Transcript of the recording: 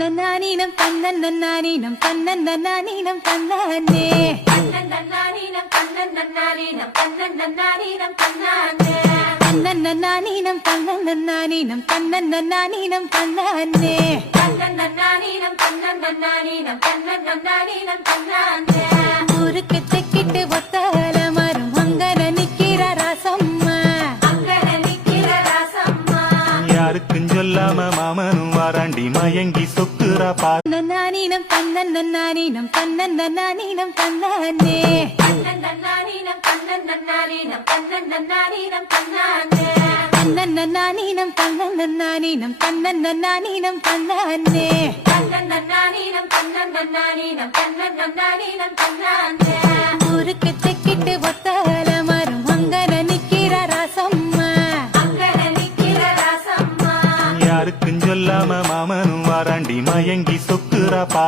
நன்னானீனம் தன்னன் நன்னானீனம் தன்னன் நன்னானீனம் தன்னானே தன்னன் நன்னானீனம் தன்னன் நன்னானீனம் தன்னன் நன்னானீனம் தன்னானே தன்னன் நன்னானீனம் தன்னன் நன்னானீனம் தன்னன் நன்னானீனம் தன்னானே தன்னன் நன்னானீனம் தன்னன் நன்னானீனம் தன்னன் நன்னானீனம் தன்னானே ஊருக்கு தெக்கிட்டு ஒத்தால மரம் அங்கன நிக்கிற ராசம்மா அங்கன நிக்கிற ராசம்மா யாருக்கும் சொல்லாம மாமனும் வாராண்டி மயங்கி சொக்குறா பா நன்னானீனம் தன்னன் நன்னானீனம் தன்னன் நன்னானீனம் தன்னானே தன்னன் நன்னானீனம் தன்னன் நன்னானீனம் தன்னன் நன்னானீனம் தன்னானே தன்னன் நன்னானீனம் தன்னன் நன்னானீனம் தன்னன் நன்னானீனம் தன்னானே தன்னன் நன்னானீனம் தன்னன் நன்னானீனம் தன்னன் நன்னானீனம் தன்னானே ஊருக்கு தெக்கிட்டு ஒத்தால மரம் அங்கன நிக்கிற ராசம்மா அங்கன நிக்கிற ராசம்மா யாருக்கும் சொல்லாம மாமனும் வாராண்டி மயங்கி சொக்குறா பா